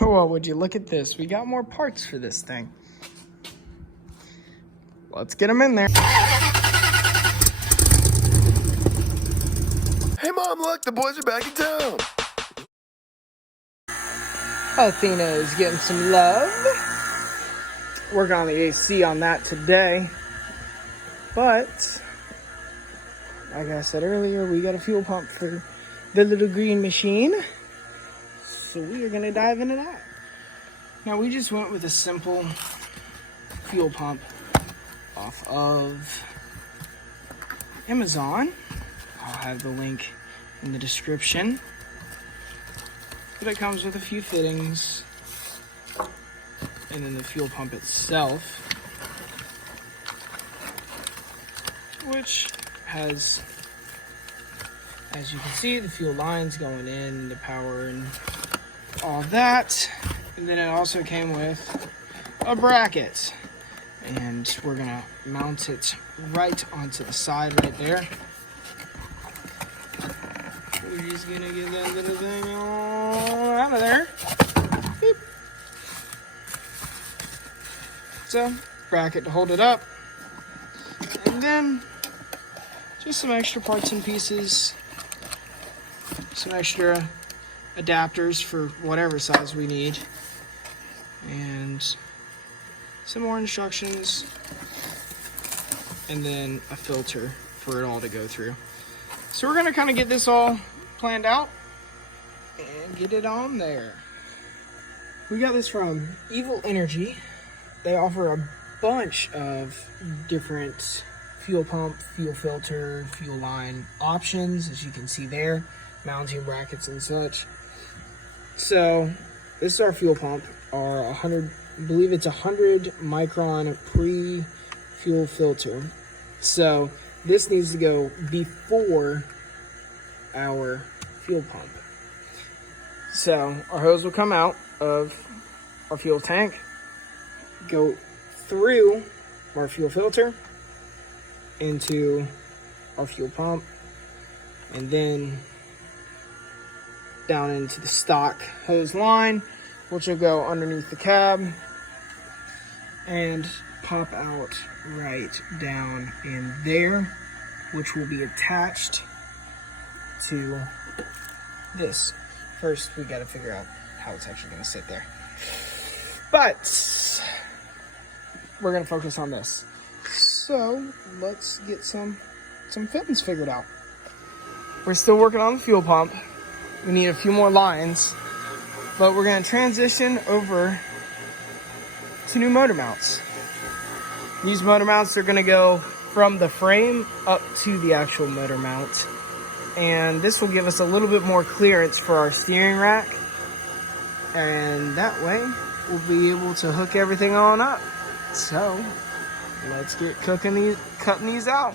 Well, would you look at this? We got more parts for this thing. Let's get them in there. Hey Mom, look, the boys are back in town. Athena is getting some love. Working on the AC on that today. But, like I said earlier, we got a fuel pump for the little green machine. So we are going to dive into that. Now, we just went with a simple fuel pump off of Amazon. I'll have the link in the description. But it comes with a few fittings and then the fuel pump itself, which has, as you can see, the fuel lines going in, the power and all that. And then it also came with a bracket, and we're gonna mount it right onto the side right there. We're just gonna get that little thing all out of there. Beep. So, bracket to hold it up. And then, just some extra parts and pieces. Some extra adapters for whatever size we need. And some more instructions. And then a filter for it all to go through. So we're gonna kind of get this all planned out and get it on there. We got this from Evil Energy. They offer a bunch of different fuel pump, fuel filter, fuel line options, as you can see there, mounting brackets and such. So this is our fuel pump, our 100, I believe it's 100 micron pre-fuel filter. So this needs to go before our fuel pump. So our hose will come out of our fuel tank, go through our fuel filter into our fuel pump, and then down into the stock hose line, which will go underneath the cab and pop out right down in there, which will be attached to this. First, we got to figure out how it's actually going to sit there. But we're going to focus on this. So let's get some fittings figured out. We're still working on the fuel pump. We need a few more lines, but we're going to transition over to new motor mounts. These motor mounts are going to go from the frame up to the actual motor mount. And this will give us a little bit more clearance for our steering rack. And that way, we'll be able to hook everything on up. So, let's get cutting these out.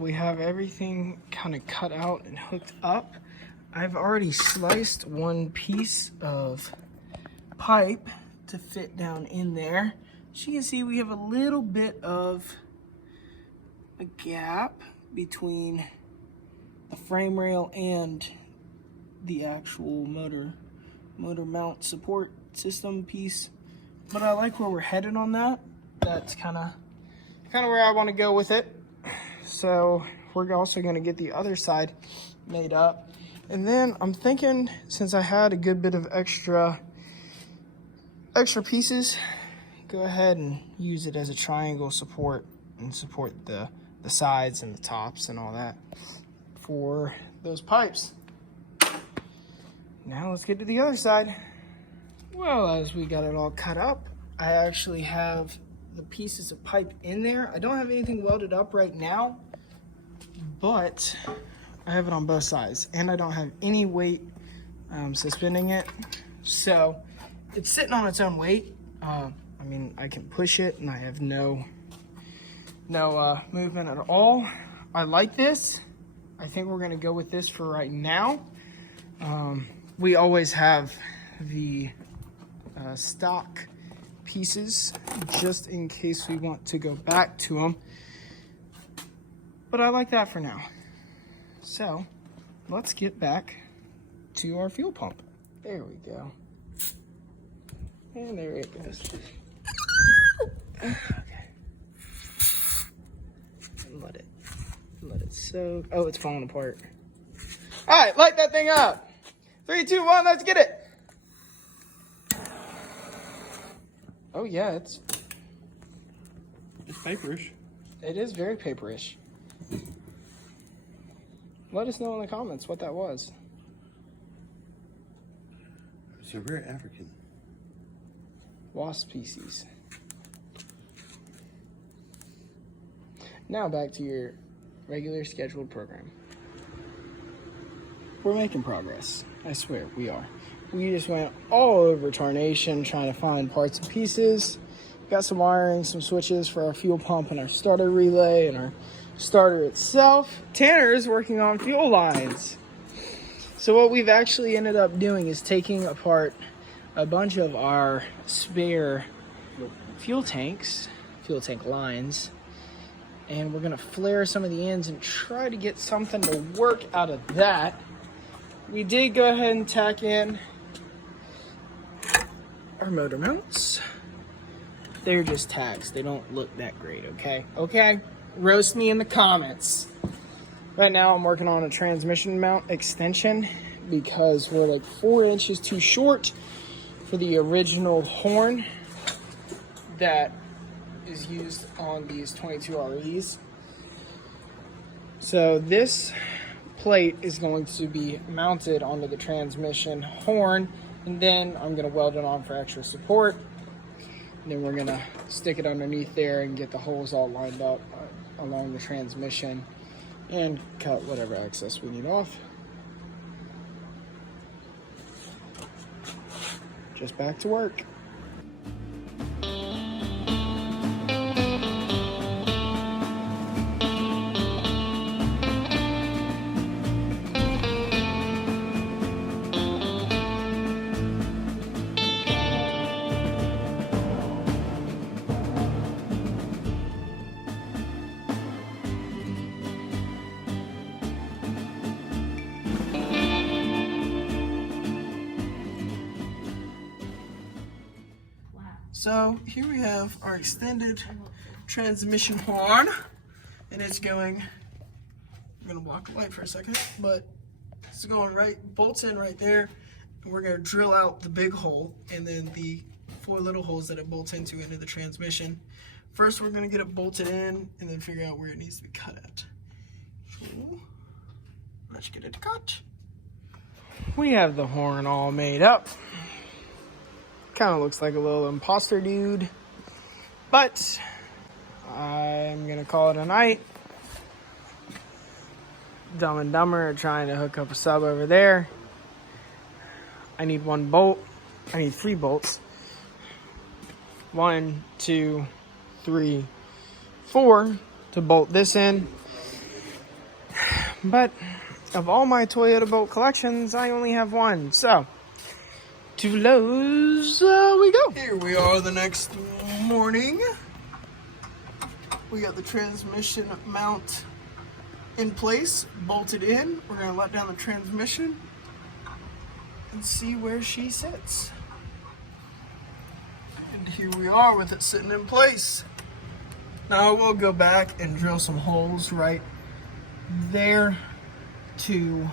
We have everything kind of cut out and hooked up. I've already sliced one piece of pipe to fit down in there. As you can see, we have a little bit of a gap between the frame rail and the actual motor mount support system piece. But I like where we're headed on that. That's kind of where I want to go with it. So we're also going to get the other side made up. And then I'm thinking, since I had a good bit of extra pieces, go ahead and use it as a triangle support and support the sides and the tops and all that for those pipes. Now let's get to the other side. Well, as we got it all cut up, I actually have the pieces of pipe in there. I don't have anything welded up right now, but I have it on both sides, and I don't have any weight suspending it, so it's sitting on its own weight. I mean, I can push it, and I have no No movement at all. I like this. I think we're gonna go with this for right now. We always have the stock pieces just in case we want to go back to them. But I like that for now. So let's get back to our fuel pump. There we go. And there it goes. Okay. And let it soak. Oh, it's falling apart. All right, light that thing up. 3, 2, 1, let's get it. Oh yeah, it's paperish. It is very paperish. Let us know in the comments what that was. So very African. Wasp species. Now back to your regular scheduled program. We're making progress. I swear, we are. We just went all over Tarnation trying to find parts and pieces. Got some wiring, some switches for our fuel pump and our starter relay and our starter itself. Tanner is working on fuel lines. So what we've actually ended up doing is taking apart a bunch of our spare fuel tank lines, and we're gonna flare some of the ends and try to get something to work out of that. We did go ahead and tack in our motor mounts. They're just tacks. They don't look that great, okay? Okay? Roast me in the comments. Right now I'm working on a transmission mount extension because we're like 4 inches too short for the original horn that is used on these 22 REs. So this plate is going to be mounted onto the transmission horn, and then I'm going to weld it on for extra support. And then we're going to stick it underneath there and get the holes all lined up along the transmission and cut whatever excess we need off. Just back to work. So here we have our extended transmission horn, and it's going, I'm gonna block the light for a second, but it's going right, bolts in right there, and we're gonna drill out the big hole and then the 4 little holes that it bolts into the transmission. First we're gonna get it bolted in and then figure out where it needs to be cut at. So let's get it cut. We have the horn all made up. Kind of looks like a little imposter dude, but I'm gonna call it a night. Dumb and Dumber are trying to hook up a sub over there. I need 1 bolt. I need 3 bolts. 1, 2, 3, 4 to bolt this in. But of all my Toyota bolt collections, I only have 1, so to Lowe's we go. Here we are the next morning. We got the transmission mount in place, bolted in. We're gonna let down the transmission and see where she sits. And here we are with it sitting in place. Now I will go back and drill some holes right there to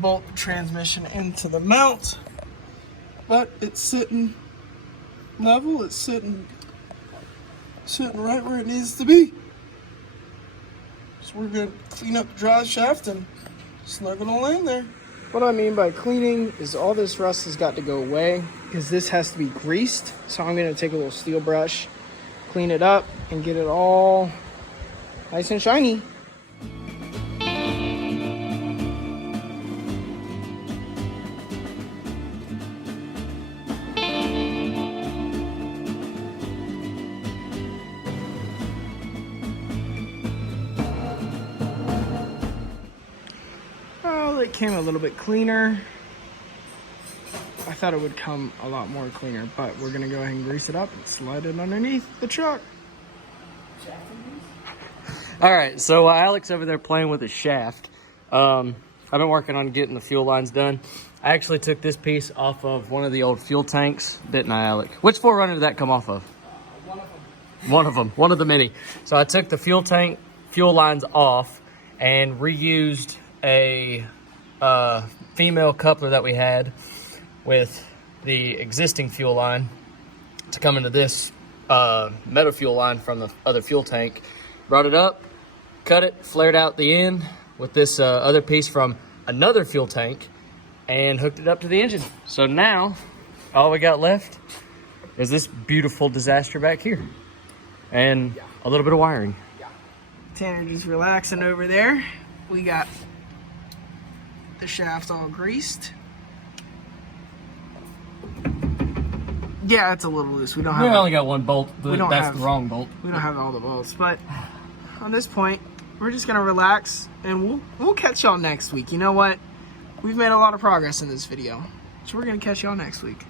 bolt the transmission into the mount. But it's sitting level, it's sitting right where it needs to be. So we're gonna clean up the drive shaft and snuggle all in there. What I mean by cleaning is all this rust has got to go away because this has to be greased. So I'm gonna take a little steel brush, clean it up, and get it all nice and shiny. it came a little bit cleaner. I thought it would come a lot more cleaner, but we're gonna go ahead and grease it up and slide it underneath the truck. All right, so Alex over there playing with his shaft. I've been working on getting the fuel lines done. I actually took this piece off of one of the old fuel tanks, didn't I, Alec? Which 4Runner did that come off of? One of the many. So I took the fuel tank fuel lines off and reused a female coupler that we had with the existing fuel line to come into this metal fuel line from the other fuel tank. Brought it up, cut it, flared out the end with this other piece from another fuel tank, and hooked it up to the engine. So now all we got left is this beautiful disaster back here and a little bit of wiring. Tanner just relaxing over there. We got the shaft all greased. Yeah, it's a little loose. We don't have. We only got one bolt. We don't That's have- the wrong bolt. We don't have all the bolts, but on this point, we're just gonna relax and we'll catch y'all next week. You know what? We've made a lot of progress in this video, so we're gonna catch y'all next week.